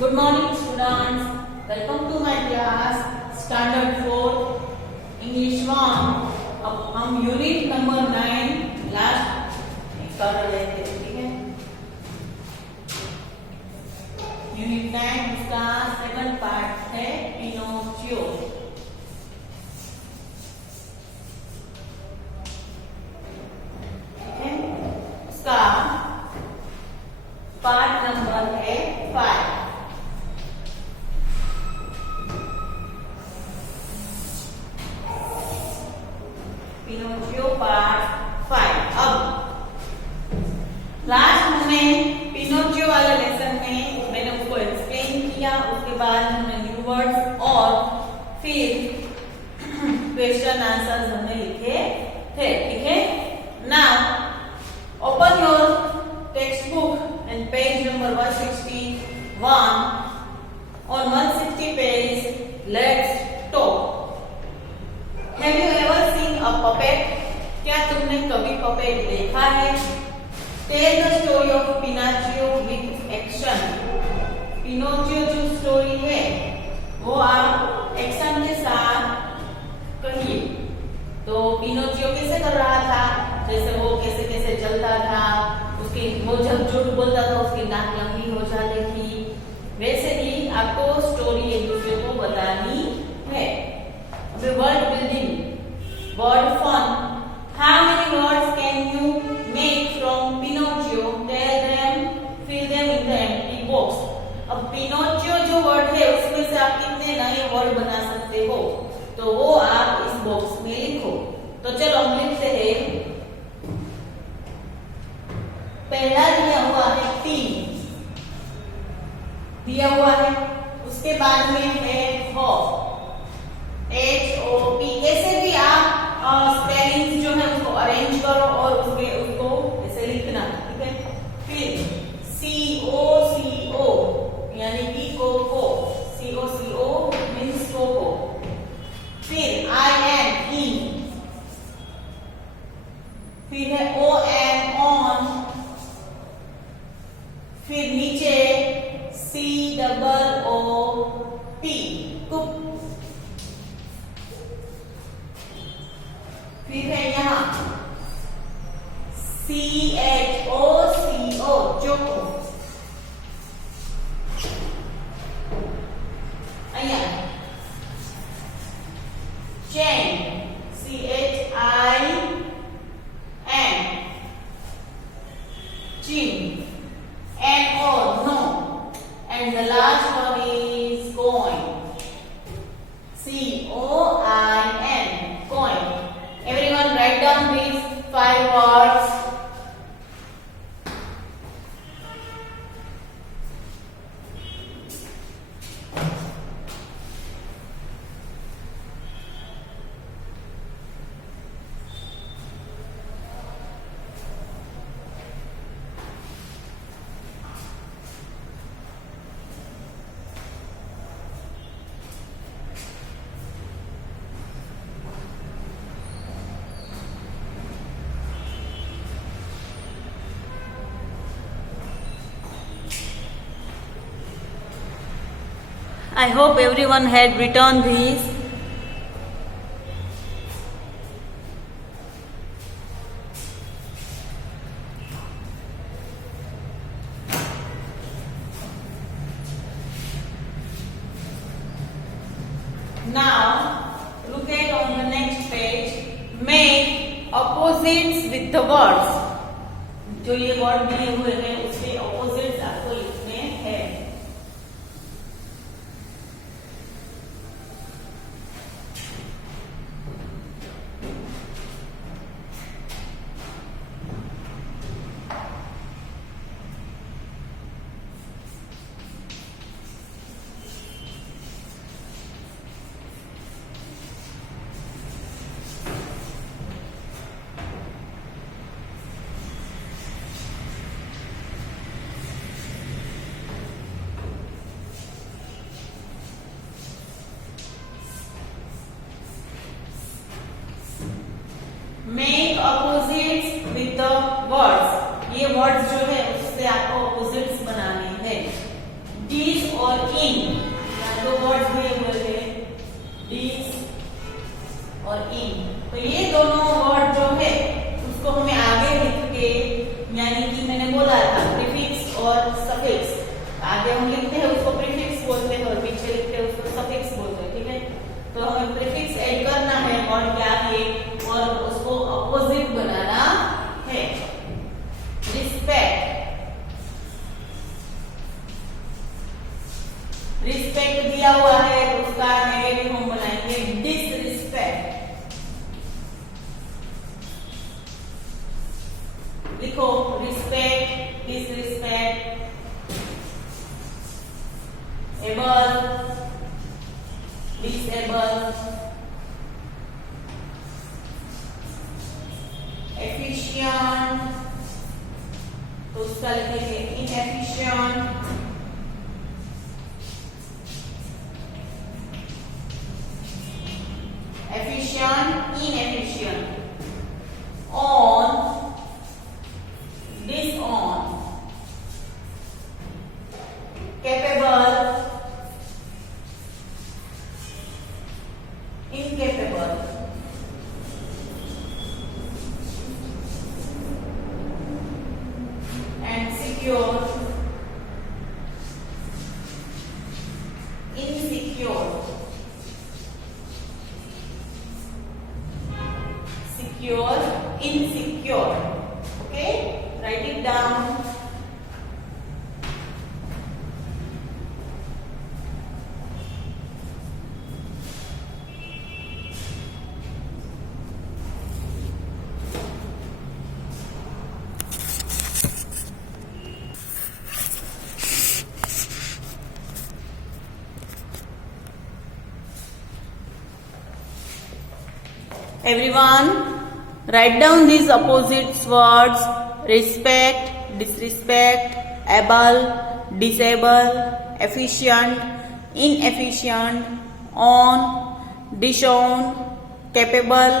Good morning students. Welcome to my class Standard 4 English 1. अब हम unit number 9 लास्ट कर रहे थे, ठीक है। यूनिट 9 इसका सेकंड पार्ट है पिनोचियो। ठीक है, इसका पार्ट नंबर है 5। Pinocchio part 5। अब लास्ट हमने पिनोचियो वाले लेसन में मैंने उसको एक्सप्लेन किया, उसके बाद हमने न्यू वर्ड्स और फिर क्वेश्चन आंसर्स हमने लिखे थे, ठीक है। Now open your text book and page number 161। On 160 page, let's talk. Have you ever seen a puppet? क्या तुमने कभी पपेट देखा है? Tell the story of Pinocchio with action. Pinocchio जो स्टोरी है वो आप एक्शन के साथ कहिए। तो पिनोचियो कैसे कर रहा था, जैसे वो कैसे कैसे चलता था, उसकी वो जब झूठ बोलता था उसकी नाक लंबी हो जाती थी, वैसे ही आपको स्टोरी एक दूसरे को बतानी है। Word building, word fun. How many words can you make from Pinocchio? Tell them, fill them in the empty box. अब पिनोचियो जो वर्ड है उसमें से आप कितने नए वर्ड बना सकते हो, तो वो आप इस बॉक्स में लिखो। तो चलो हम लिखते हैं। पहला दिया हुआ है टी, दिया हुआ है, उसके बाद में है हॉप, HOP। ऐसे भी आप स्पेलिंग्स जो है उसको अरेंज करो और उसको ऐसे लिखना, ठीक है। फिर COCO यानी कि कोको, COCO मीन्स कोको। फिर IN, फिर है ON, ऑन। फिर नीचे COOP, कुप। फिर है यहाँ CHOCO, चोको। અહીંયા चैन, CHIN, chin, NO, no, and the last one is coin, COIN, coin. Everyone write down these 5 words. I hope everyone had written these. Now look at on the next page. Make opposites with the words. जो ये वर्ड दिए हुए हैं उसके opposites आपको लिखने हैं। Make opposites with the words. ये वर्ड्स जो है उससे आपको opposites बनाने हैं। डिस और इन, यहाँ दो वर्ड्स दिए हुए थे, डिस और इन। तो ये दोनों वर्ड जो है उसको हमें आगे लिख के, यानी कि मैंने बोला था प्रीफिक्स और सफिक्स, आगे हम लिखते हैं उसको प्रीफिक्स बोलते हैं और पीछे लिखते हैं उसको सफिक्स बोलते हैं, ठीक है। तो हमें प्रीफिक्स ऐड करना है और क्या है, और उसको अपोजिट बनाना है। रिस्पेक्ट, रिस्पेक्ट दिया हुआ है तो उसका नेगेटिव हम बनाएंगे डिसरिस्पेक्ट। लिखो respect, disrespect, able, disable, efficient, तो उसका लिखेंगे इनएफिशिएंट, एफिशिएंट, इनएफिशिएंट, ऑन, डिसऑन, capable, incapable, and secure, insecure, secure, insecure. Okay, write it down. Everyone, write down these opposite words: respect, disrespect, able, disable, efficient, inefficient, on, disown, capable,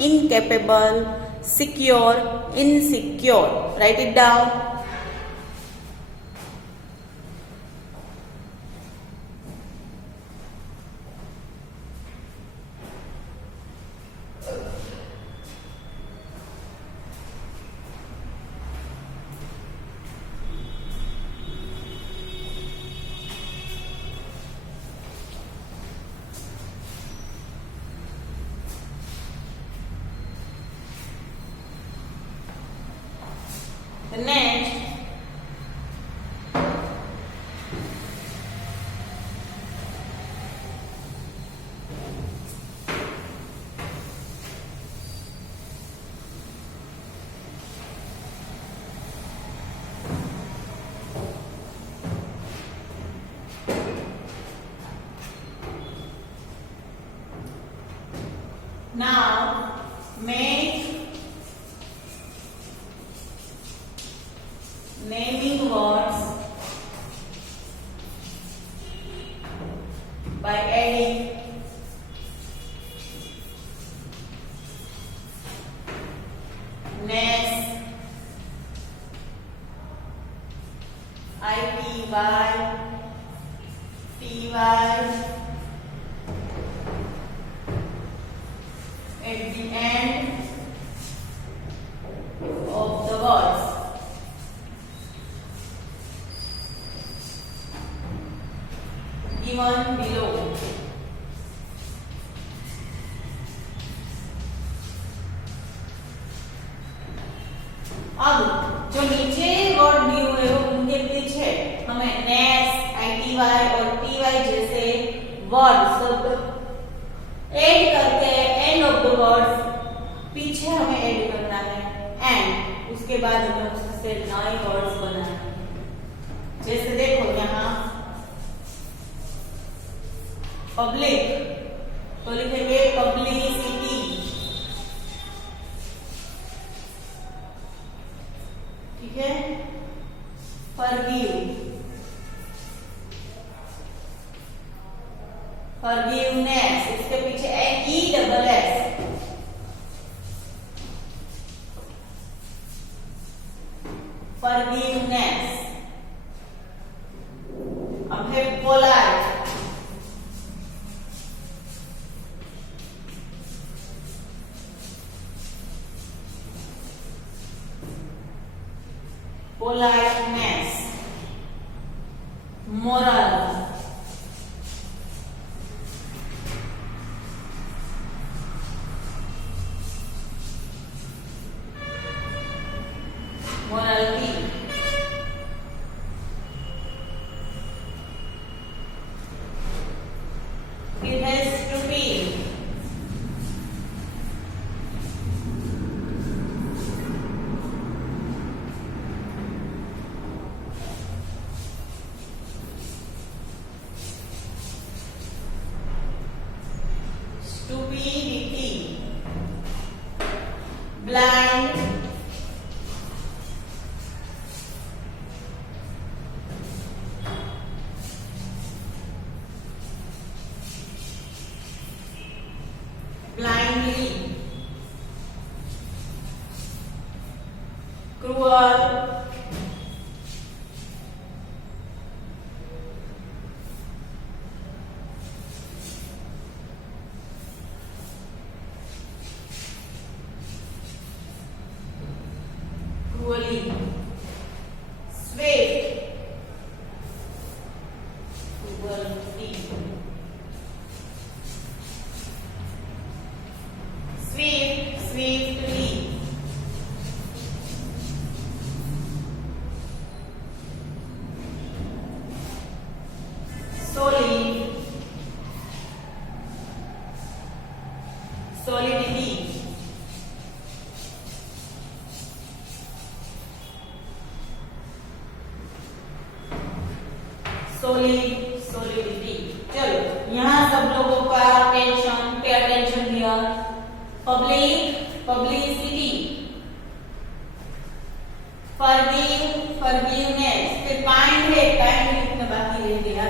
incapable, secure, insecure. Write it down. The next, now make naming words by adding ness, ity, ty at the end of the words. Given below. अब जो नीचे वर्ड दिए हुए हो उनके पीछे हमें नेस, आईटीवाई और टीवाई जैसे वर्ड शब्द ऐड करके एंड ऑफ द वर्ड्स पीछे हमें ऐड करना है, एंड उसके बाद हमें उससे नए वर्ड्स बनाने हैं। जैसे देखो यहाँ पब्लिक, तो लिखेंगे पब्लिसिटी, ठीक है। फॉरगिव, फॉरगिवनेस, इसके पीछे E double S, forgiveness. politeness, moral, morality, it has to be stupidity, blind, blindly, cruel, cruelly, swift, cruelty, swift, swiftly, solid, solidity, solid, solidity. चलो यहाँ सब लोगों का टेंशन, पे अटेंशन दिया. Public, publicity, forgive, forgiveness. फिर kind है, kind लिखना बाकी रह गया.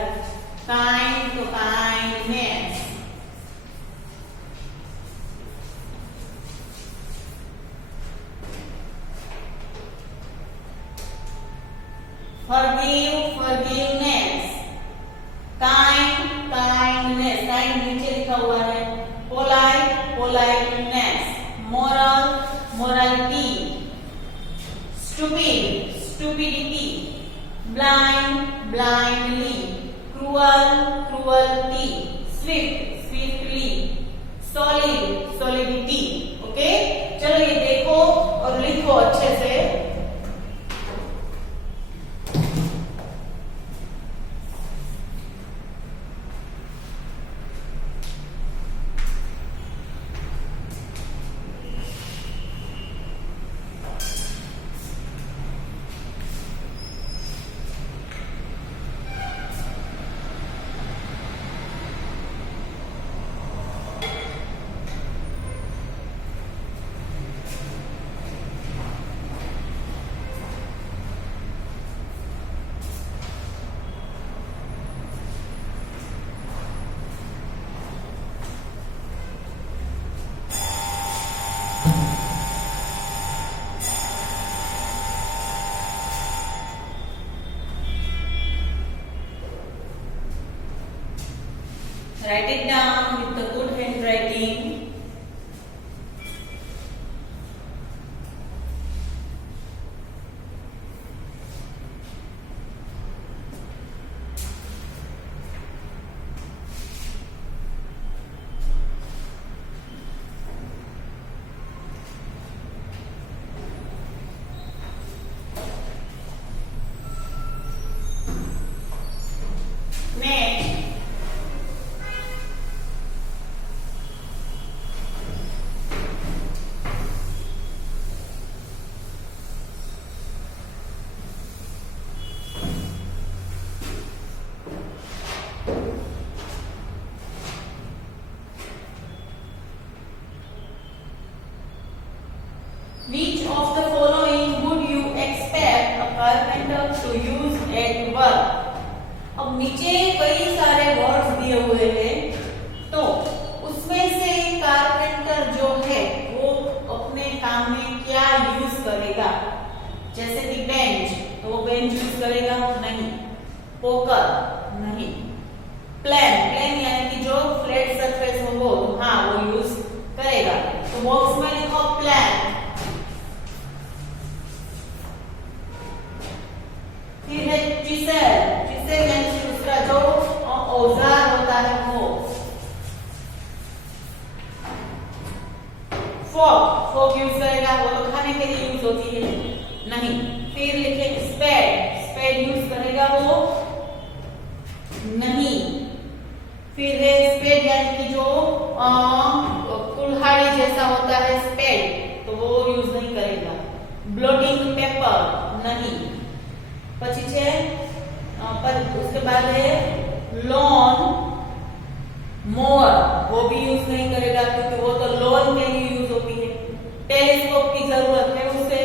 kind तो kindness, forgive, forgiveness, kind, kindness, kind नीचे लिखा हुआ है. polite, politeness, moral, morality, stupid, stupidity, blind, blindly, cruel, cruelty, swift, swiftly, solid, solidity. Okay, चलो ये देखो और लिखो अच्छे से. Write it down with the good handwriting. Next, which of the following would you expect a carpenter to use at work? अब नीचे कई सारे वर्ड्स दिए हुए हैं, तो उसमें से कारपेंटर जो है वो अपने काम में क्या यूज करेगा? जैसे कि बेंच, तो वो बेंच यूज करेगा? नहीं. पोकर? नहीं. प्लेन, प्लेन यानी कि जो फ्लैट सरफेस हो वो, हाँ वो यूज करेगा. तो बॉक्स में लिखो प्लेन. औजार होता है वो। फोक यूज करेगा, वो तो खाने के लिए यूज होती है, नहीं। फिर लिखे स्पेड यूज करेगा वो, नहीं। फिर है स्पेड यानी कि जो कुल्हाड़ी जैसा होता है स्पेड, तो वो यूज नहीं करेगा। ब्लोटिंग पेपर, नहीं। પછી છે उसके बाद है लॉन मोअर, वो भी यूज नहीं करेगा क्योंकि वो तो लॉन के लिए यूज होती है। टेलीस्कोप की जरूरत है उसे,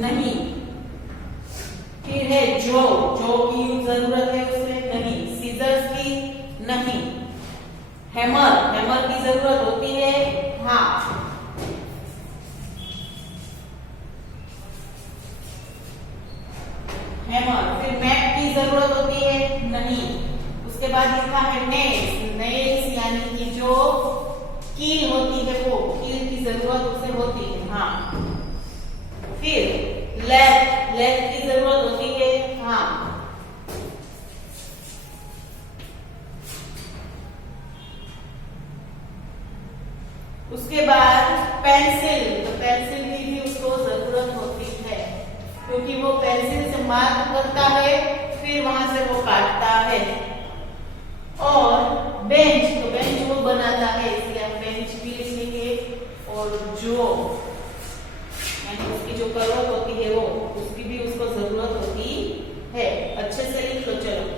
नहीं। फिर है जो की जरूरत है उसे, नहीं। सीजर्स की, नहीं। हैमर की जरूरत होती है, हाँ। हैमर। फिर मैप की जरूरत होती है, नहीं। उसके बाद लिखा है नेल्स यानी कि जो कील होती है, वो कील की जरूरत उसे होती है, हाँ। फिर लेथ की जरूरत होती है, हाँ। उसके बाद पेंसिल, तो पेंसिल की भी उसको जरूरत होती है क्योंकि वो पेंसिल से मार्क करता है, फिर वहां से वो काटता है। और बेंच, तो बेंच वो बनाता है, इसलिए हम बेंच भी लिखेंगे। और जो यानी उसकी जो जरूरत होती है वो, उसकी भी उसको जरूरत होती है। अच्छे से लिख लो, चलो।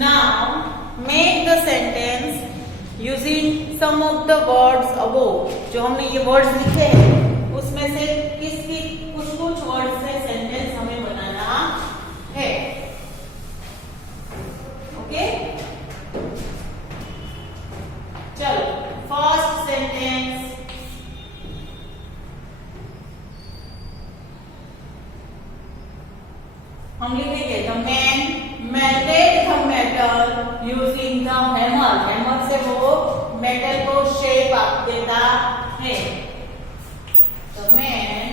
Now make the sentence using some of the words above. जो हमने ये वर्ड्स लिखे हैं उसमें से किसकी कुछ वर्ड से सेंटेंस हमें बनाना है। ओके, चलो। फर्स्ट सेंटेंस, हम लिखेंगे the man melted the metal using the hammer. Hammer से वो मेटल को शेप देता है। The man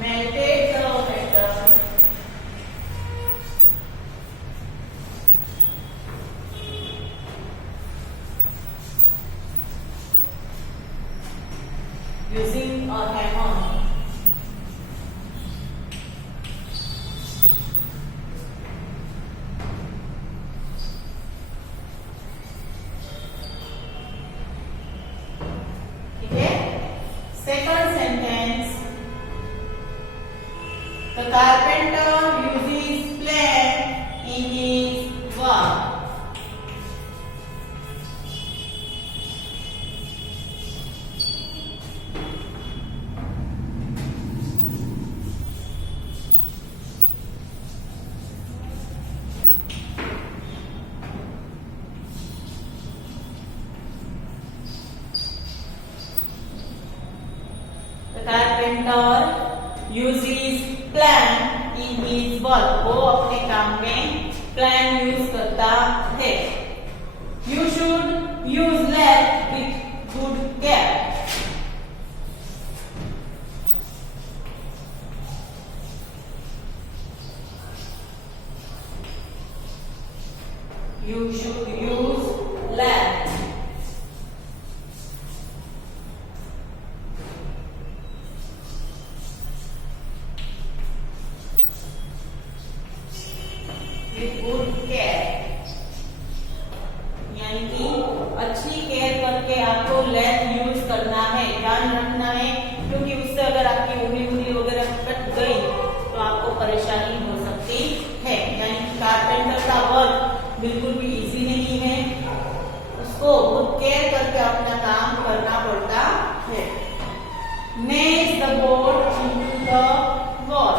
melted the metal using a hammer. Second sentence, the carpenter uses plank in his work. Carpenter uses plan in his work. वो अपने काम में plan use करता है। You should use left with good care. You should use left with good care. यानी कि अच्छी केयर करके आपको लेथ यूज करना है, ध्यान रखना है, क्योंकि उससे अगर आपकी उंगली वगैरह कट गई तो आपको परेशानी हो सकती है। यानी कि कारपेंटर का वर्क बिल्कुल भी इजी नहीं है, उसको बहुत केयर करके अपना काम करना पड़ता है। Nail the board into the wall.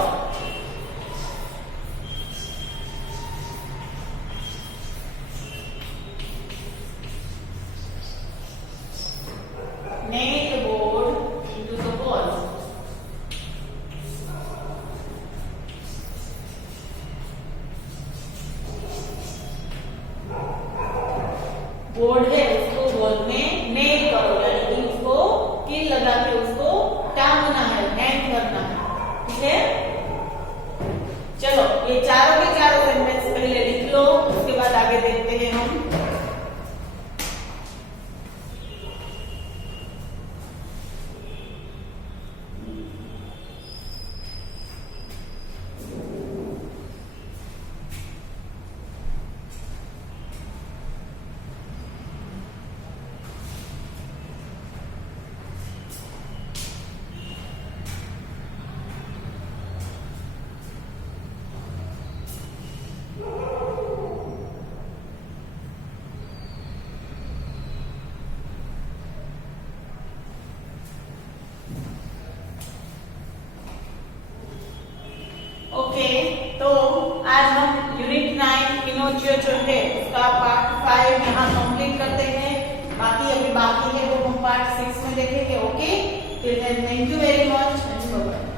Board है उसको बोर्ड में नेल करो, यानी कि उसको कील लगा के उसको टांगना है, हैंग करना है। ठीक है, चलो ये चारों के चारों सेंटेंस पहले लिख लो, उसके बाद आगे देखते हैं हम। ओके, तो आज हम यूनिट 9 पिनोचियो जो है उसका पार्ट 5 यहाँ कंप्लीट करते हैं। बाकी अभी बाकी है वो हम पार्ट 6 में देखेंगे। Okay, till then thank you very much and bye.